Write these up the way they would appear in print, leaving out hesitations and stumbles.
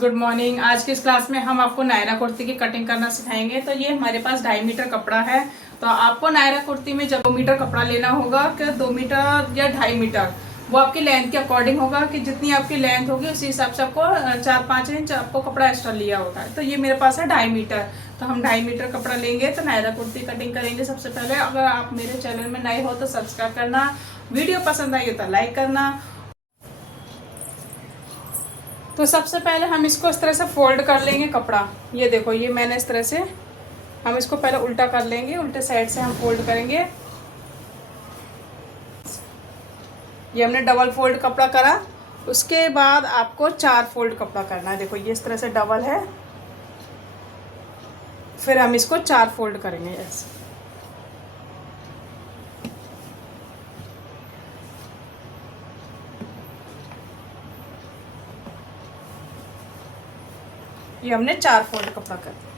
Good morning. आज की इस क्लास में हम आपको नायरा कुर्ती की कटिंग करना सिखाएंगे। तो ये हमारे पास 2.5 मीटर कपड़ा है। तो आपको नायरा कुर्ती में जब 2 मीटर कपड़ा लेना होगा कि 2 मीटर या 2.5 मीटर, वो आपकी लेंथ के अकॉर्डिंग होगा कि जितनी आपकी लेंथ होगी उसी हिसाब से आपको 4-5 इंच आपको कपड़ा एक्स्ट्रा लिया होता है। तो ये मेरे पास है 2.5 मीटर। तो हम 2.5 मीटर कपड़ा लेंगे तो नायरा कुर्ती कटिंग करेंगे। सबसे पहले अगर आप मेरे चैनल में नए हो तो सब्सक्राइब करना, वीडियो पसंद आई हो तो लाइक करना। तो सबसे पहले हम इसको इस तरह से फोल्ड कर लेंगे कपड़ा। ये देखो, ये मैंने इस तरह से हम इसको पहले उल्टा कर लेंगे, उल्टे साइड से हम फोल्ड करेंगे। ये हमने डबल फोल्ड कपड़ा करा। उसके बाद आपको 4 फोल्ड कपड़ा करना है। देखो ये इस तरह से डबल है, फिर हम इसको 4 फोल्ड करेंगे ऐसे। ये हमने 4 फोल्ड कपड़ा कर दिया।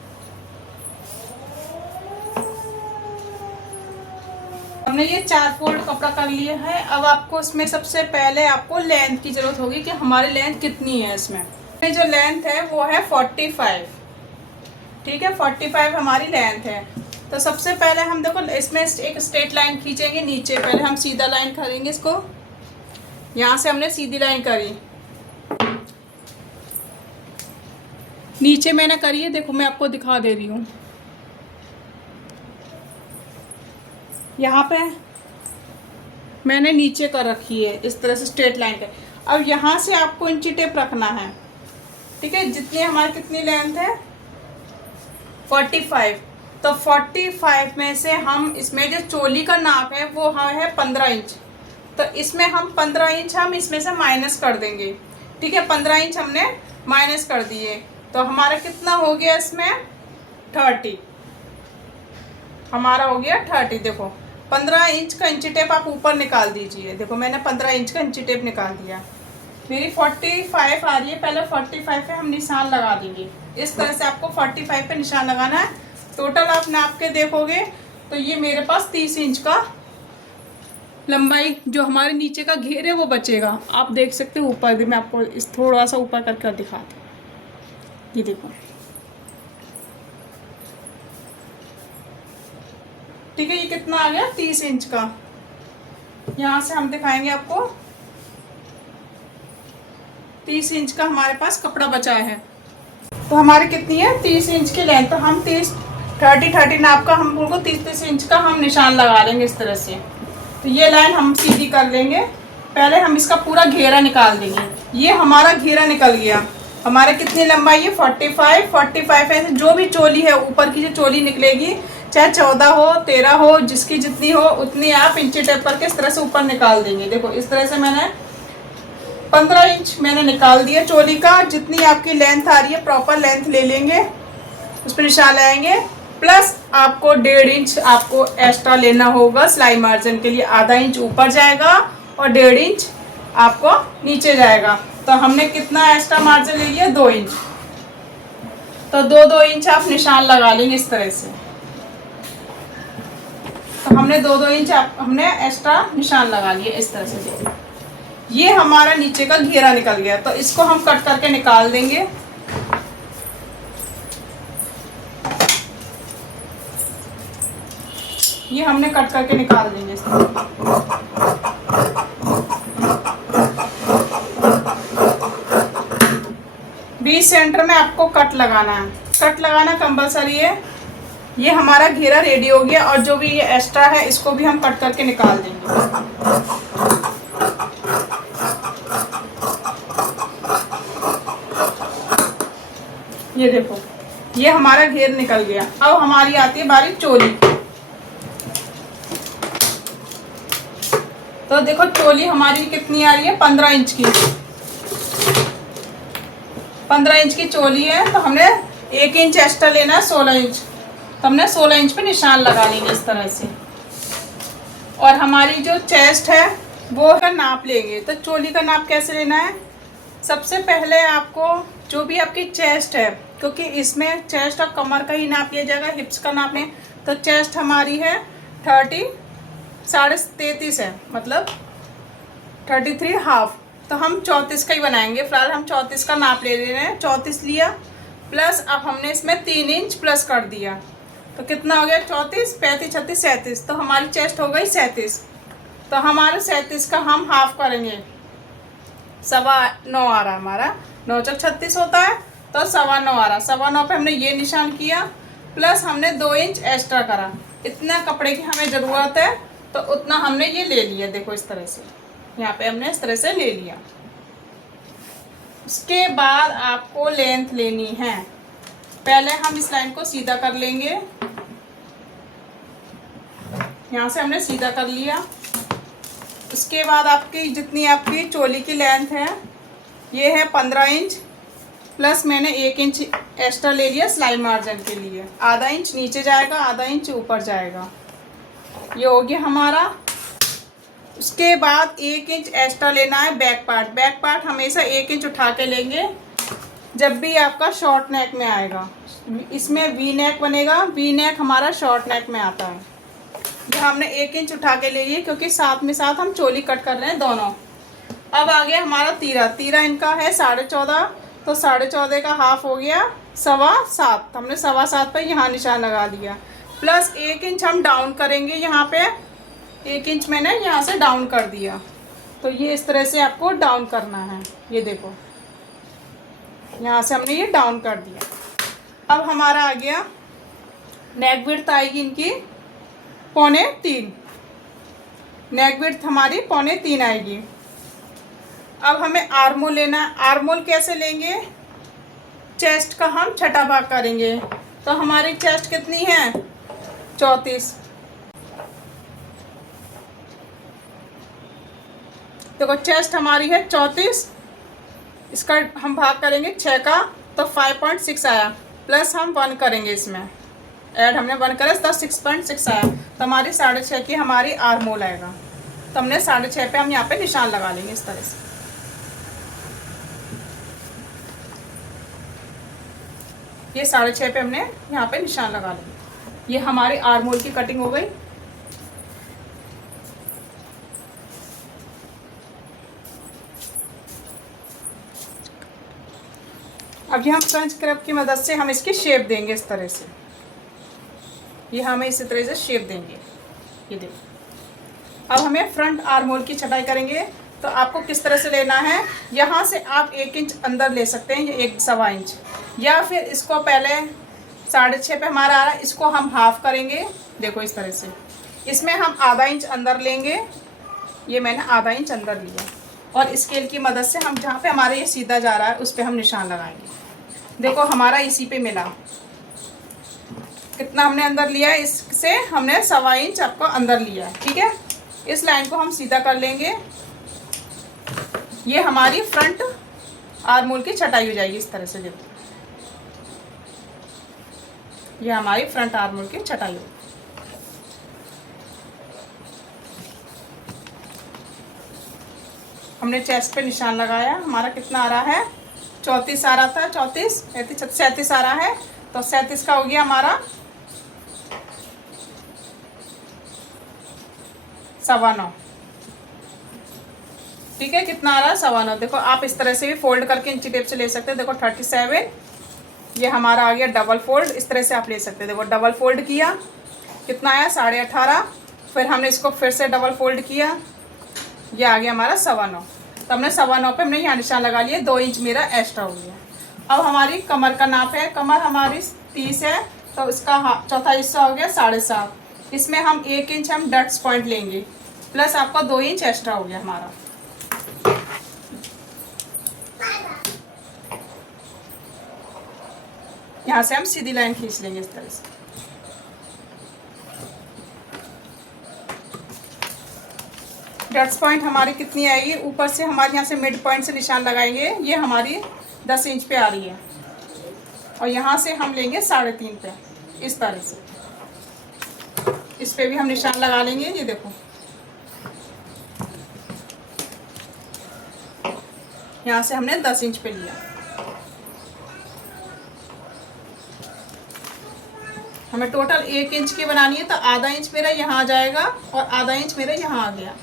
हमने ये 4 फोल्ड कपड़ा कर लिया है। अब आपको इसमें सबसे पहले आपको लेंथ की जरूरत होगी कि हमारी लेंथ कितनी है। इसमें जो लेंथ है वो है 45। ठीक है, 45 हमारी लेंथ है। तो सबसे पहले हम देखो इसमें एक स्ट्रेट लाइन खींचेंगे नीचे। पहले हम सीधा लाइन करेंगे इसको। यहाँ से हमने सीधी लाइन करी, नीचे मैंने करी है। देखो मैं आपको दिखा दे रही हूँ। यहाँ पे मैंने नीचे कर रखी है इस तरह से स्ट्रेट लाइन कर। अब यहाँ से आपको इंची टेप रखना है। ठीक है, जितनी हमारी कितनी लेंथ है 45। तो 45 में से हम इसमें जो चोली का नाप है वो है 15 इंच। तो इसमें हम 15 इंच हम इसमें से माइनस कर देंगे। ठीक है, 15 इंच हमने माइनस कर दिए। तो हमारा कितना हो गया इसमें 30। हमारा हो गया 30। देखो 15 इंच का इंची टेप आप ऊपर निकाल दीजिए। देखो मैंने 15 इंच का इंची टेप निकाल दिया। मेरी 45 आ रही है। पहले 45 पे हम निशान लगा देंगे। इस तरह से आपको 45 पे निशान लगाना है। टोटल आप नाप के देखोगे तो ये मेरे पास 30 इंच का लंबाई जो हमारे नीचे का घेर है वो बचेगा। आप देख सकते हो ऊपर भी, मैं आपको इस थोड़ा सा ऊपर करके दिखाती हूँ। ये देखो, ठीक है, ये कितना आ गया 30 इंच का। यहाँ से हम दिखाएंगे आपको 30 इंच का हमारे पास कपड़ा बचा है। तो हमारी कितनी है 30 इंच की लेंथ। तो हम 30 नाप का हम को 30 इंच का हम निशान लगा लेंगे इस तरह से। तो ये लाइन हम सीधी कर लेंगे। पहले हम इसका पूरा घेरा निकाल देंगे। ये हमारा घेरा निकल गया। हमारे कितनी लंबाई है 45 है। जो भी चोली है ऊपर की जो चोली निकलेगी, चाहे 14 हो 13 हो, जिसकी जितनी हो उतनी आप इंची टेप करके इस तरह से ऊपर निकाल देंगे। देखो इस तरह से मैंने 15 इंच मैंने निकाल दिया चोली का। जितनी आपकी लेंथ आ रही है प्रॉपर लेंथ ले लेंगे, उस पर निशान लगाएंगे। प्लस आपको 1.5 इंच आपको एक्स्ट्रा लेना होगा सिलाई मार्जिन के लिए। आधा इंच ऊपर जाएगा और 1.5 इंच आपको नीचे जाएगा। तो हमने कितना एक्स्ट्रा मार्जिन ले लिया 2 इंच। तो 2-2 इंच आप निशान लगा लेंगे इस तरह से। तो हमने 2-2 इंच हमने एक्स्ट्रा निशान लगा लिए इस तरह से। ये हमारा नीचे का घेरा निकल गया। तो इसको हम कट करके निकाल देंगे। ये हमने कट करके निकाल देंगे इस तरह। बीच सेंटर में आपको कट लगाना है। कट लगाना कंपलसरी है। ये हमारा घेरा रेडी हो गया। और जो भी ये एक्स्ट्रा है इसको भी हम कट करके निकाल देंगे। ये देखो, ये हमारा घेर निकल गया। अब हमारी आती है बारी चोली। तो देखो चोली हमारी कितनी आ रही है 15 इंच की। 15 इंच की चोली है। तो हमने 1 इंच एक्स्ट्रा लेना है 16 इंच। तो हमने 16 इंच पे निशान लगा लेंगे इस तरह से। और हमारी जो चेस्ट है वो का नाप लेंगे। तो चोली का नाप कैसे लेना है, सबसे पहले आपको जो भी आपकी चेस्ट है, क्योंकि इसमें चेस्ट और कमर का ही नाप लिया जाएगा, हिप्स का नाप नहीं। तो चेस्ट हमारी है 33.5 है, मतलब 33 हाफ। तो हम 34 का ही बनाएंगे। फिलहाल हम 34 का नाप ले रहे हैं। 34 लिया, प्लस अब हमने इसमें 3 इंच प्लस कर दिया, तो कितना हो गया 34, 35, 36, 37। तो हमारी चेस्ट हो गई 37। तो हमारे 37 का हम हाफ करेंगे, 9.25 आ रहा हमारा, 9 चौक 36 होता है, तो 9.25 आ रहा। 9.25 पे हमने ये निशान किया, प्लस हमने 2 इंच एक्स्ट्रा करा। इतना कपड़े की हमें ज़रूरत है, तो उतना हमने ये ले लिया। देखो इस तरह से, यहाँ पे हमने इस तरह से ले लिया। उसके बाद आपको लेंथ लेनी है। पहले हम इस लाइन को सीधा कर लेंगे, यहाँ से हमने सीधा कर लिया। उसके बाद आपकी जितनी आपकी चोली की लेंथ है, ये है 15 इंच, प्लस मैंने 1 इंच एक्स्ट्रा ले लिया सिलाई मार्जिन के लिए। आधा इंच नीचे जाएगा, आधा इंच ऊपर जाएगा, ये हो गया हमारा। उसके बाद 1 इंच एक्स्ट्रा लेना है बैक पार्ट। बैक पार्ट हमेशा 1 इंच उठा के लेंगे जब भी आपका शॉर्ट नेक में आएगा। इसमें वी नेक बनेगा, वी नेक हमारा शॉर्ट नेक में आता है। यहाँ हमने 1 इंच उठा के ले लिए, क्योंकि साथ में साथ हम चोली कट कर रहे हैं दोनों। अब आ गया हमारा तीरा। तीरा इनका है 14.5, तो 14.5 का हाफ हो गया 7.25। हमने 7.25 पर यहाँ निशान लगा दिया, प्लस 1 इंच हम डाउन करेंगे। यहाँ पे 1 इंच मैंने यहाँ से डाउन कर दिया, तो ये इस तरह से आपको डाउन करना है। ये देखो, यहाँ से हमने ये डाउन कर दिया। अब हमारा आ गया नेक विड्थ आएगी इनकी 2.25। नेक विड्थ हमारी 2.25 आएगी। अब हमें आर्मोल लेना है। आर्मोल कैसे लेंगे? चेस्ट का हम छठा भाग करेंगे, तो हमारी चेस्ट कितनी है 34। देखो चेस्ट हमारी है 34, इसका हम भाग करेंगे 6 का, तो 5.6 आया, प्लस हम 1 करेंगे इसमें, ऐड हमने 1 करा तो 6.6 आया। तो हमारी 6.5 की हमारी आर्मोल आएगा। तो हमने 6.5 पे हम यहाँ पे निशान लगा लेंगे इस तरह से। ये 6.5 पे हमने यहाँ पे निशान लगा लेंगे। ये हमारी आर्मोल की कटिंग हो गई। अब ये हम फ्रेंच क्रैप की मदद से हम इसकी शेप देंगे इस तरह से। ये हमें इसी तरह से शेप देंगे। ये देखो, अब हमें फ्रंट आर्मोल की छटाई करेंगे। तो आपको किस तरह से लेना है, यहाँ से आप 1 इंच अंदर ले सकते हैं, ये 1.25 इंच, या फिर इसको पहले 6.5 पे हमारा आ रहा है, इसको हम हाफ करेंगे। देखो इस तरह से, इसमें हम आधा इंच अंदर लेंगे। ये मैंने आधा इंच अंदर लिया, और स्केल की मदद से हम जहाँ पे हमारे ये सीधा जा रहा है उस पर हम निशान लगाएंगे। देखो हमारा इसी पे मिला। कितना हमने अंदर लिया है, इससे हमने 1.25 इंच आपको अंदर लिया है। ठीक है, इस लाइन को हम सीधा कर लेंगे। ये हमारी फ्रंट आर्मोल की छटाई हो जाएगी इस तरह से। देखो ये हमारी फ्रंट आर्मोल की छटाई होगी। हमने चेस्ट पे निशान लगाया। हमारा कितना आ रहा है 34 आ रहा था, 34, 35, 37 आ रहा है। तो 37 का हो गया हमारा 9.25। ठीक है, कितना आ रहा है 9.25। देखो आप इस तरह से भी फोल्ड करके इंची टेप से ले सकते हैं। देखो 37, ये हमारा आ गया डबल फोल्ड। इस तरह से आप ले सकते हैं। देखो डबल फोल्ड किया, कितना आया 18.5। फिर हमने इसको फिर से डबल फोल्ड किया, ये आ गया हमारा 9.25। तो हमने 9.25 पे हमने यहाँ निशान लगा लिया। 2 इंच मेरा एक्स्ट्रा हो गया। अब हमारी कमर का नाप है। कमर हमारी 30 है, तो इसका चौथा हिस्सा हो गया 7.5। इसमें हम 1 इंच हम डट्स पॉइंट लेंगे, प्लस आपका 2 इंच एक्स्ट्रा हो गया हमारा। यहाँ से हम सीधी लाइन खींच लेंगे इस तरह से। डट्स पॉइंट हमारी कितनी आएगी, ऊपर से हमारे यहाँ से मिड पॉइंट से निशान लगाएंगे। ये हमारी 10 इंच पे आ रही है, और यहाँ से हम लेंगे 3.5 पे इस तरह से। इस पे भी हम निशान लगा लेंगे। ये देखो यहाँ से हमने 10 इंच पे लिया। हमें टोटल 1 इंच की बनानी है, तो आधा इंच मेरा यहाँ आ जाएगा और आधा इंच मेरा यहाँ आ गया।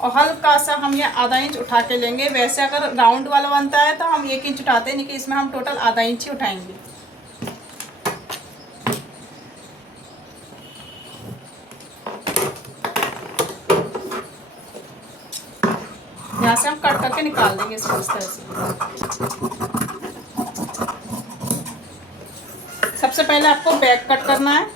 और हल्का सा हम ये आधा इंच उठा के लेंगे। वैसे अगर राउंड वाला बनता है तो हम 1 इंच उठाते हैं, नहीं कि इसमें हम टोटल आधा इंच ही उठाएंगे। यहाँ से हम कट करके निकाल देंगे इसको इस तरह से। सबसे पहले आपको बैक कट करना है।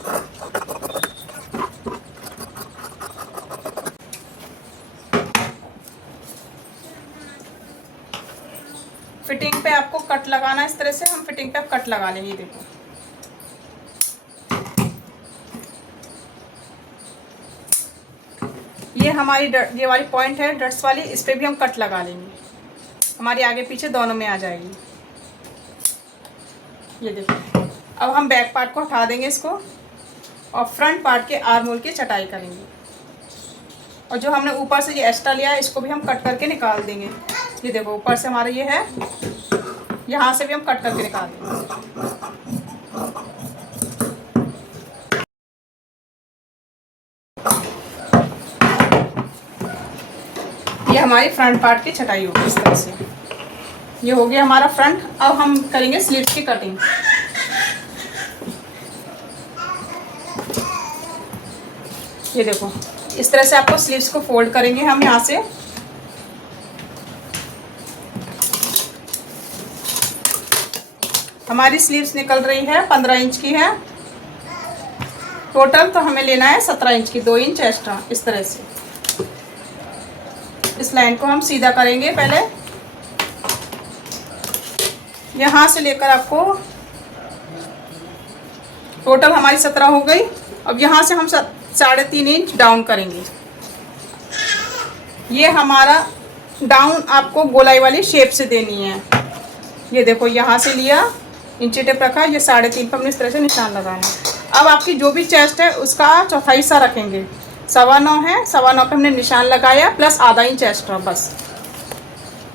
फिटिंग पे आपको कट लगाना है इस तरह से। हम फिटिंग पे कट लगा लेंगे। देखो ये हमारी ये वाली पॉइंट है डट्स वाली, इस पे भी हम कट लगा लेंगे। हमारी आगे पीछे दोनों में आ जाएगी। ये देखो अब हम बैक पार्ट को हटा देंगे इसको और फ्रंट पार्ट के आर्म होल की चटाई करेंगे। और जो हमने ऊपर से ये एक्स्ट्रा लिया है इसको भी हम कट करके निकाल देंगे। ये देखो ऊपर से हमारा ये है, यहाँ से भी हम कट करके निकाल देंगे। ये हमारी फ्रंट पार्ट की छटाई होगी इस तरह से। ये हो गया हमारा फ्रंट। अब हम करेंगे स्लीव्स की कटिंग। ये देखो इस तरह से आपको स्लीव्स को फोल्ड करेंगे हम यहाँ से। हमारी स्लीव्स निकल रही है 15 इंच की है टोटल, तो हमें लेना है 17 इंच की, 2 इंच एक्स्ट्रा इस तरह से। इस लाइन को हम सीधा करेंगे। पहले यहाँ से लेकर आपको टोटल हमारी 17 हो गई। अब यहाँ से हम 3.5 इंच डाउन करेंगे। ये हमारा डाउन आपको गोलाई वाली शेप से देनी है। ये देखो यहाँ से लिया, इंची टेप रखा, ये 3.5 पर हमने इस तरह से निशान लगाना है। अब आपकी जो भी चेस्ट है उसका चौथाई हिस्सा रखेंगे। 9.25 है, 9.25 पे हमने निशान लगाया प्लस आधा इंच एक्स्ट्रा बस।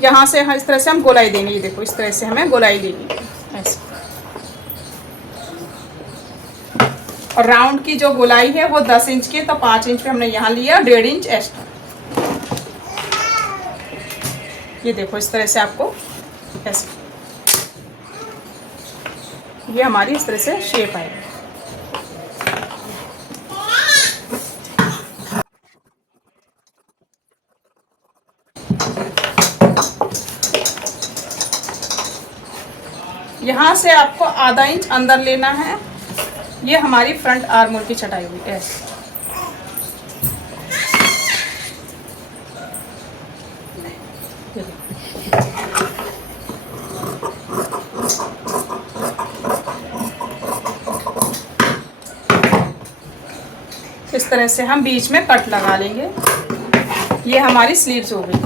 यहाँ से इस तरह से हम गोलाई देंगे। ये देखो इस तरह से हमें गोलाई लेनी है ऐसे। और राउंड की जो गोलाई है वो 10 इंच की, तो 5 इंच पे हमने यहाँ लिया, 1.5 इंच एक्स्ट्रा। ये देखो इस तरह से आपको ऐसे, ये हमारी इस तरह से शेप आएगी। यहाँ से आपको आधा इंच अंदर लेना है। ये हमारी फ्रंट आर्म होल की छटाई हुई है। इस तरह से हम बीच में कट लगा लेंगे। ये हमारी स्लीव्स हो गई।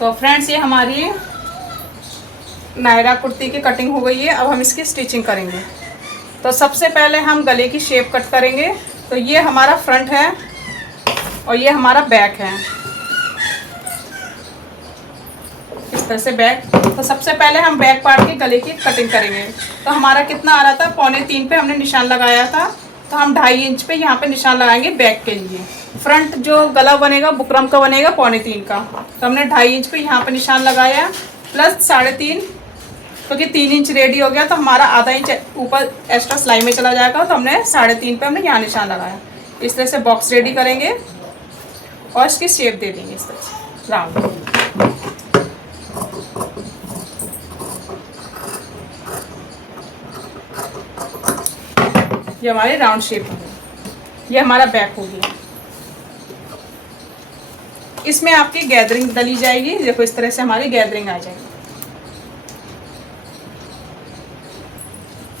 तो फ्रेंड्स ये हमारी नायरा कुर्ती की कटिंग हो गई है। अब हम इसकी स्टिचिंग करेंगे। तो सबसे पहले हम गले की शेप कट करेंगे। तो ये हमारा फ्रंट है और ये हमारा बैक है, इस तरह से बैक। तो सबसे पहले हम बैक पार्ट के गले की कटिंग करेंगे। तो हमारा कितना आ रहा था, 2.25 पे हमने निशान लगाया था, तो हम 2.5 इंच पे यहाँ पे निशान लगाएंगे बैक के लिए। फ्रंट जो गला बनेगा बुकरम का बनेगा 3.25 का, तो हमने 2.5 इंच पे यहाँ पे निशान लगाया प्लस 3.5, क्योंकि 3 इंच रेडी हो गया तो हमारा आधा इंच ऊपर एक्स्ट्रा सिलाई में चला जाएगा। तो हमने 3.5 पे हमने यहाँ निशान लगाया। इस तरह से बॉक्स रेडी करेंगे और इसकी शेप दे देंगे इस तरह से राउंड। ये हमारी राउंड शेप हो गई। ये हमारा बैक हो गया। इसमें आपकी गैदरिंग डली जाएगी। देखो इस तरह से हमारी गैदरिंग आ जाएगी।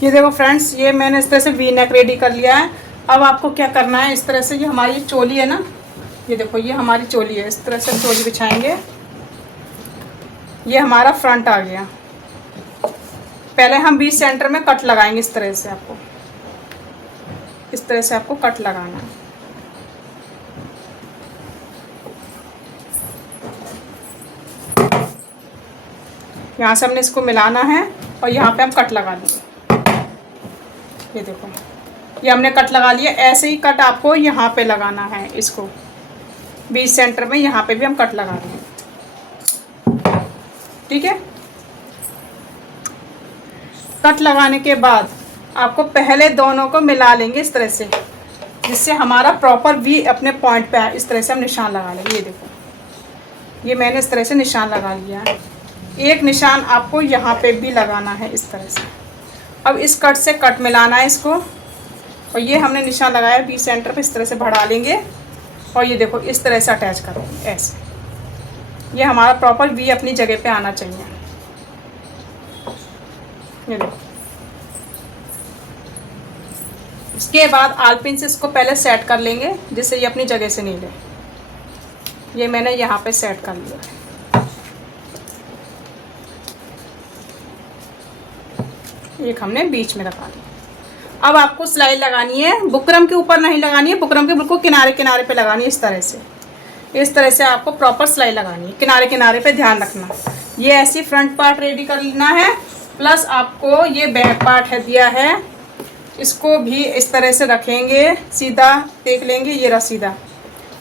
ये देखो फ्रेंड्स, ये मैंने इस तरह से वी नेक रेडी कर लिया है। अब आपको क्या करना है, इस तरह से ये हमारी चोली है ना, ये देखो ये हमारी चोली है। इस तरह से चोली बिछाएंगे। ये हमारा फ्रंट आ गया। पहले हम बीच सेंटर में कट लगाएंगे। इस तरह से आपको, इस तरह से आपको कट लगाना है। यहाँ से हमने इसको मिलाना है और यहाँ पे हम कट लगा देंगे। ये देखो ये हमने कट लगा लिया। ऐसे ही कट आपको यहाँ पे लगाना है, इसको बीच सेंटर में यहाँ पे भी हम कट लगा रहे हैं, ठीक है। कट लगाने के बाद आपको पहले दोनों को मिला लेंगे इस तरह से, जिससे हमारा प्रॉपर वी अपने पॉइंट पे आए। इस तरह से हम निशान लगा लेंगे। ये देखो, ये मैंने इस तरह से निशान लगा लिया है। एक निशान आपको यहाँ पे भी लगाना है इस तरह से। अब इस कट से कट मिलाना है इसको, और ये हमने निशान लगाया बी सेंटर पे, इस तरह से बढ़ा लेंगे और ये देखो इस तरह से अटैच करेंगे ऐसे। ये हमारा प्रॉपर वी अपनी जगह पे आना चाहिए। ये देखो, इसके बाद आलपिन से इसको पहले सेट कर लेंगे, जिससे ये अपनी जगह से नहीं ले। ये मैंने यहाँ पे सेट कर लिया है। एक हमने बीच में रखा दिया। अब आपको सिलाई लगानी है, बुकरम के ऊपर नहीं लगानी है, बुकरम के बिल्कुल किनारे किनारे पे लगानी है। इस तरह से आपको प्रॉपर सिलाई लगानी है, किनारे किनारे पे ध्यान रखना। ये ऐसी फ्रंट पार्ट रेडी कर लेना है, प्लस आपको ये बैक पार्ट है दिया है, इसको भी इस तरह से रखेंगे, सीधा देख लेंगे। ये रहा सीधा,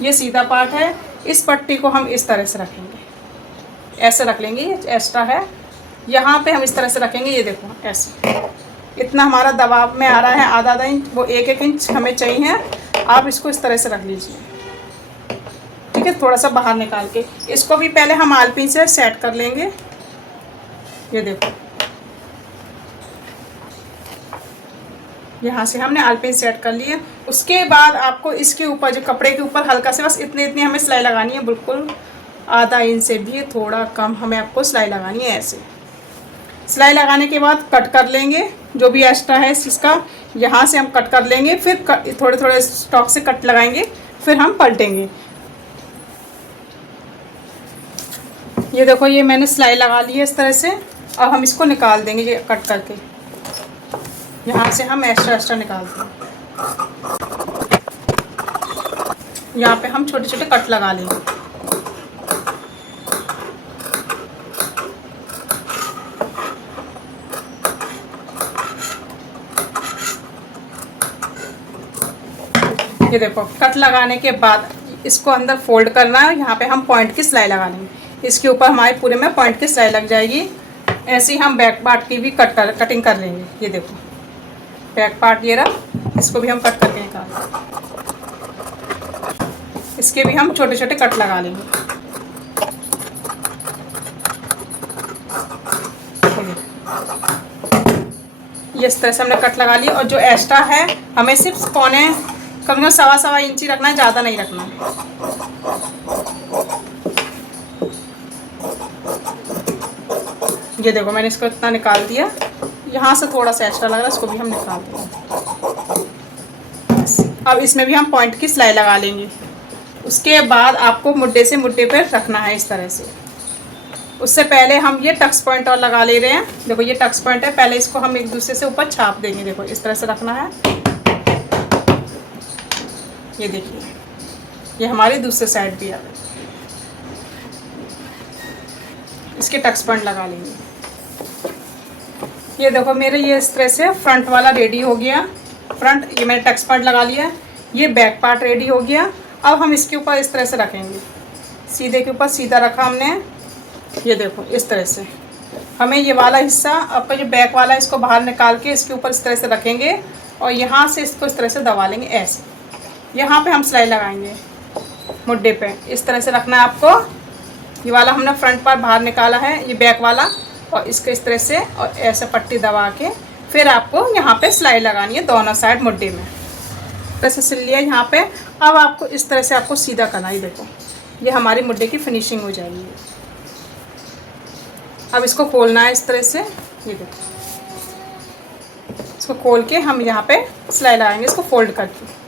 ये सीधा पार्ट है। इस पट्टी को हम इस तरह से रखेंगे, ऐसे रख लेंगे। ये एक्स्ट्रा है, यहाँ पे हम इस तरह से रखेंगे। ये देखो ऐसे, इतना हमारा दबाव में आ रहा है, आधा आधा इंच, वो एक एक इंच हमें चाहिए। आप इसको इस तरह से रख लीजिए, ठीक है। थोड़ा सा बाहर निकाल के इसको भी पहले हम आलपिन से सेट कर लेंगे। ये देखो, यहाँ से हमने आलपिन सेट कर लिए। उसके बाद आपको इसके ऊपर, जो कपड़े के ऊपर हल्का से, बस इतनी इतनी हमें सिलाई लगानी है, बिल्कुल आधा इंच से भी थोड़ा कम हमें आपको सिलाई लगानी है। ऐसे सिलाई लगाने के बाद कट कर लेंगे, जो भी एक्स्ट्रा है इसका यहाँ से हम कट कर लेंगे। फिर थोड़े थोड़े स्टॉक से कट लगाएंगे, फिर हम पलटेंगे। ये देखो, ये मैंने सिलाई लगा ली है इस तरह से। अब हम इसको निकाल देंगे, ये कट करके यहाँ से हम एक्स्ट्रा निकाल देंगे। यहाँ पे हम छोटे छोटे कट लगा लेंगे। ये देखो, कट लगाने के बाद इसको अंदर फोल्ड करना है। यहाँ पे हम पॉइंट की सिलाई लगा लेंगे। इसके ऊपर हमारे पूरे में पॉइंट की सिलाई लग जाएगी। ऐसे ही हम बैक पार्ट की भी कटिंग कर लेंगे। ये देखो, बैक पार्ट ये रहा, इसको भी हम कट करके निकाल लेंगे। इसके भी हम छोटे छोटे कट लगा लेंगे। ये इस तरह से हमने कट लगा लिया। और जो एक्स्ट्रा है हमें सिर्फ पौने कम से कम 1.25 इंची रखना है, ज़्यादा नहीं रखना है। ये देखो, मैंने इसको इतना निकाल दिया। यहाँ से थोड़ा सा एक्स्ट्रा लग रहा है, इसको भी हम निकाल देंगे। अब इसमें भी हम पॉइंट की सिलाई लगा लेंगे। उसके बाद आपको मुड्डे से मुड्डे पर रखना है इस तरह से। उससे पहले हम ये टक्स पॉइंट और लगा ले रहे हैं। देखो, ये टक्स पॉइंट है, पहले इसको हम एक दूसरे से ऊपर छाप देंगे। देखो, इस तरह से रखना है। ये देखिए, ये हमारी दूसरे साइड भी आ गई। इसके टक्स पॉइंट लगा लेंगे। ये देखो, मेरे ये इस तरह से फ्रंट वाला रेडी हो गया। फ्रंट, ये मैंने टक्स पॉइंट लगा लिया। ये बैक पार्ट रेडी हो गया। अब हम इसके ऊपर इस तरह से रखेंगे। सीधे के ऊपर सीधा रखा हमने। ये देखो, इस तरह से हमें ये वाला हिस्सा, आपका जो बैक वाला है, इसको बाहर निकाल के इसके ऊपर इस तरह से रखेंगे और यहाँ से इसको इस तरह से दबा लेंगे। ऐसे यहाँ पे हम सिलाई लगाएंगे मुड्डे पे। इस तरह से रखना है आपको। ये वाला हमने फ्रंट पार्ट बाहर निकाला है, ये बैक वाला, और इसको इस तरह से और ऐसे पट्टी दबा के फिर आपको यहाँ पे सिलाई लगानी है दोनों साइड मुड्डे में। ऐसे सिल लिया यहाँ पे। अब आपको इस तरह से आपको सीधा करना है। देखो, ये हमारी मुड्डे की फिनिशिंग हो जाएगी। अब इसको खोलना है इस तरह से। ये देखो, इसको खोल के हम यहाँ पे सिलाई लगाएंगे, इसको फोल्ड करके।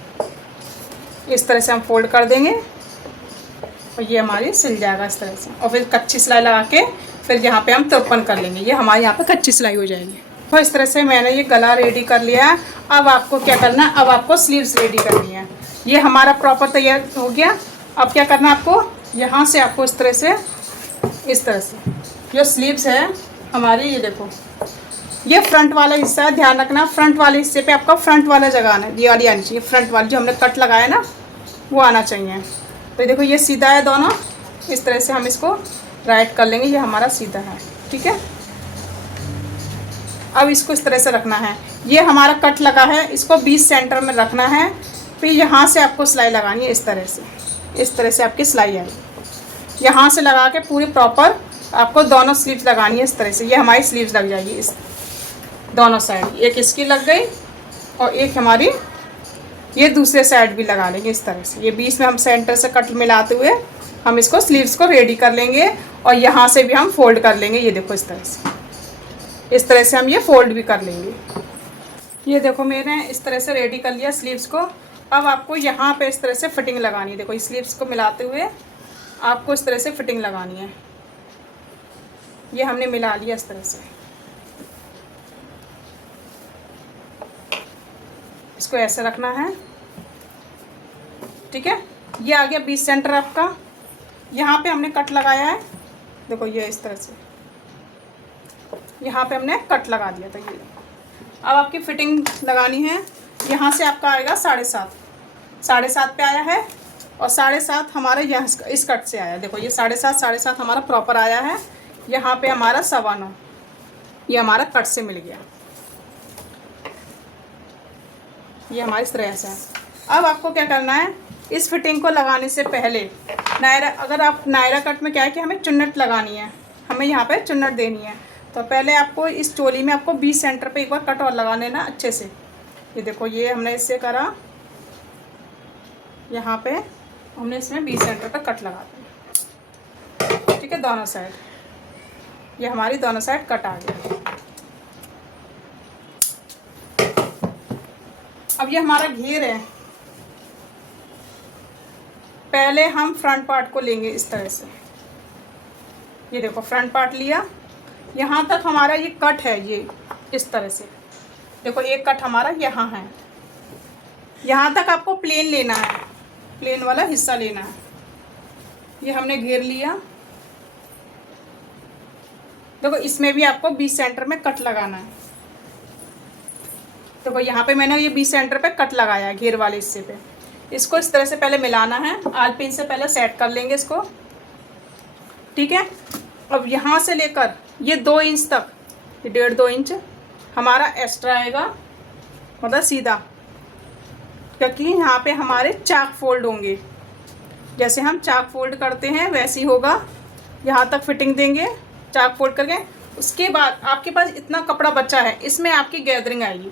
इस तरह से हम फोल्ड कर देंगे और ये हमारी सिल जाएगा इस तरह से। और फिर कच्ची सिलाई लगा के फिर यहाँ पे हम तिरपन कर लेंगे। ये हमारे यहाँ पे कच्ची सिलाई हो जाएगी। तो इस तरह से मैंने ये गला रेडी कर लिया है। अब आपको क्या करना है, अब आपको स्लीव्स रेडी करनी है। ये हमारा प्रॉपर तैयार हो गया। अब क्या करना है आपको, यहाँ से आपको इस तरह से जो स्लीव्स है हमारी, ये देखो ये फ्रंट वाला हिस्सा है, ध्यान रखना फ्रंट वाले हिस्से पे आपका फ्रंट वाला जगह आना है, ये वाली आनी चाहिए, फ्रंट वाली जो हमने कट लगाया ना वो आना चाहिए। तो देखो ये सीधा है दोनों, इस तरह से हम इसको राइट कर लेंगे, ये हमारा सीधा है, ठीक है। अब इसको इस तरह से रखना है, ये हमारा कट लगा है, इसको 20 सेंटर में रखना है। फिर यहाँ से आपको सिलाई लगानी है, इस तरह से आपकी सिलाई है, यहाँ से लगा के पूरी प्रॉपर आपको दोनों स्लीव्स लगानी है इस तरह से। ये हमारी स्लीव्स लग जाएगी इस दोनों साइड, एक इसकी लग गई और एक हमारी ये दूसरे साइड भी लगा लेंगे इस तरह से। ये बीच में हम सेंटर से कट मिलाते हुए हम इसको स्लीव्स को रेडी कर लेंगे और यहाँ से भी हम फोल्ड कर लेंगे। ये देखो इस तरह से हम ये फोल्ड भी कर लेंगे। ये देखो मैंने इस तरह से रेडी कर लिया स्लीव्स को। अब आपको यहाँ पे इस तरह से फिटिंग लगानी है। देखो इस स्लीव्स को मिलाते हुए आपको इस तरह से फिटिंग लगानी है। ये हमने मिला लिया इस तरह से, इसको ऐसे रखना है, ठीक है। ये आ गया 20 सेंटर आपका। यहाँ पे हमने कट लगाया है, देखो ये इस तरह से यहाँ पे हमने कट लगा दिया था। ये अब आपकी फिटिंग लगानी है। यहाँ से आपका आएगा 7.5 पे आया है और 7.5 हमारे यहाँ इस कट से आया। देखो ये 7.5 हमारा प्रॉपर आया है। यहाँ पे हमारा 9.25 ये हमारा कट से मिल गया। ये हमारी इस तरह से है। अब आपको क्या करना है, इस फिटिंग को लगाने से पहले नायरा, अगर आप नायरा कट में क्या है कि हमें चुन्नट लगानी है, हमें यहाँ पे चुन्नट देनी है, तो पहले आपको इस चोली में आपको 20 सेंटर पे एक बार कट और लगा लेना अच्छे से। ये देखो ये हमने इससे करा, यहाँ पे हमने इसमें 20 सेंटर पे कट लगा दिया, ठीक है। दोनों साइड ये हमारी दोनों साइड कट आ गया। अब ये हमारा घेर है। पहले हम फ्रंट पार्ट को लेंगे इस तरह से। ये देखो फ्रंट पार्ट लिया, यहाँ तक हमारा ये कट है, ये इस तरह से। देखो एक कट हमारा यहाँ है, यहाँ तक आपको प्लेन लेना है, प्लेन वाला हिस्सा लेना है। ये हमने घेर लिया। देखो इसमें भी आपको 20 सेंटर में कट लगाना है। देखो यहाँ पे मैंने ये 20 सेंटर पे कट लगाया है घेर वाले हिस्से पे। इसको इस तरह से पहले मिलाना है, आलपिन से पहले सेट कर लेंगे इसको, ठीक है। अब यहाँ से लेकर ये 2 इंच तक, ये 1.5-2 इंच हमारा एक्स्ट्रा आएगा, मतलब सीधा, क्योंकि यहाँ पे हमारे चाक फोल्ड होंगे। जैसे हम चाक फोल्ड करते हैं वैसे ही होगा। यहाँ तक फिटिंग देंगे चाक फोल्ड करके। उसके बाद आपके पास इतना कपड़ा बचा है, इसमें आपकी गैदरिंग आएगी।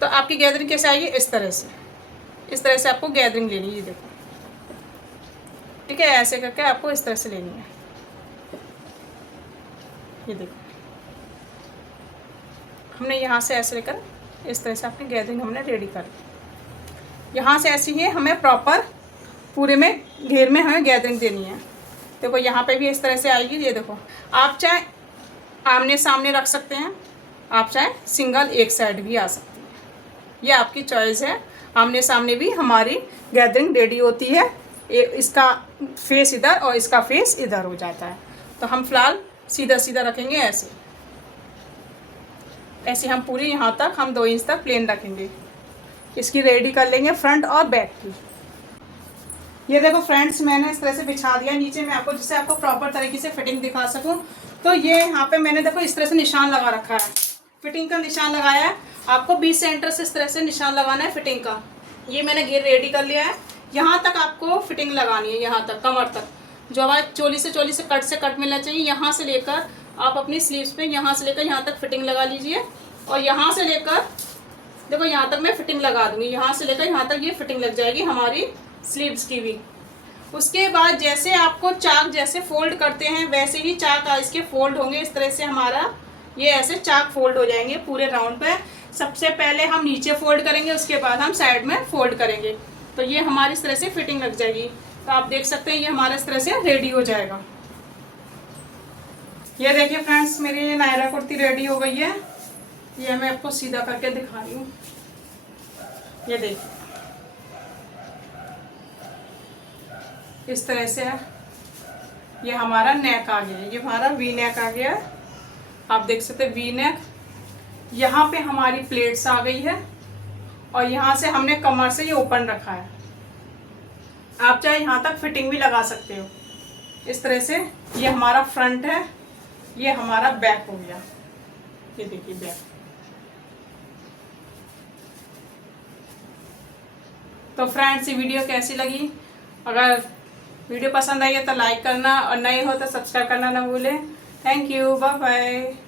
तो आपकी गैदरिंग कैसे आएगी, इस तरह से आपको गैदरिंग लेनी है। ये देखो, ठीक है, ऐसे करके आपको इस तरह से लेनी है। ये देखो हमने यहाँ से ऐसे लेकर इस तरह से अपनी गैदरिंग हमने रेडी कर ली। यहाँ से ऐसी ही हमें प्रॉपर पूरे में घेर में हमें गैदरिंग देनी है। देखो यहाँ पे भी इस तरह से आएगी। ये देखो, आप चाहे आमने सामने रख सकते हैं, आप चाहे सिंगल एक साइड भी आ सकती है, ये आपकी चॉइस है। आमने सामने भी हमारी गैदरिंग रेडी होती है। इसका फेस इधर और इसका फेस इधर हो जाता है। तो हम फिलहाल सीधा सीधा रखेंगे, ऐसे हम पूरी यहाँ तक हम 2 इंच तक प्लेन रखेंगे। इसकी रेडी कर लेंगे फ्रंट और बैक की। ये देखो फ्रेंड्स, मैंने इस तरह से बिछा दिया नीचे में आपको, जिससे आपको प्रॉपर तरीके से फिटिंग दिखा सकूं। तो ये यहाँ पे मैंने देखो इस तरह से निशान लगा रखा है, फिटिंग का निशान लगाया है। आपको 20 सेंटर से इस तरह से निशान लगाना है फिटिंग का। ये मैंने घेर रेडी कर लिया है। यहाँ तक आपको फिटिंग लगानी है, यहाँ तक कमर तक, जो हमारे चोली से कट मिलना चाहिए। यहाँ से लेकर आप अपनी स्लीव्स पे यहाँ से लेकर यहाँ तक फिटिंग लगा लीजिए। और यहाँ से लेकर देखो यहाँ तक मैं फिटिंग लगा दूंगी, यहाँ से लेकर यहाँ तक ये फिटिंग लग जाएगी हमारी स्लीव्स की भी। उसके बाद जैसे आपको चाक जैसे फोल्ड करते हैं वैसे ही चाक इसके फोल्ड होंगे। इस तरह से हमारा ये ऐसे चाक फोल्ड हो जाएंगे पूरे राउंड पे। सबसे पहले हम नीचे फोल्ड करेंगे, उसके बाद हम साइड में फोल्ड करेंगे। तो ये हमारी इस तरह से फिटिंग लग जाएगी। तो आप देख सकते हैं ये हमारा इस तरह से रेडी हो जाएगा। ये देखिए फ्रेंड्स, मेरी नायरा कुर्ती रेडी हो गई है। ये मैं आपको सीधा करके दिखा रही हूँ। ये देखिए इस तरह से है। ये हमारा नेक आ गया, ये हमारा वी नेक आ गया। आप देख सकते हैं वी नेक, यहाँ पे हमारी प्लेट्स आ गई है और यहाँ से हमने कमर से ये ओपन रखा है। आप चाहे यहाँ तक फिटिंग भी लगा सकते हो इस तरह से। ये हमारा फ्रंट है, ये हमारा बैक हो गया। ये देखिए बैक। तो फ्रेंड्स ये वीडियो कैसी लगी? अगर वीडियो पसंद आई है तो लाइक करना और नए हो तो सब्सक्राइब करना ना भूलें। Thank you, bye bye.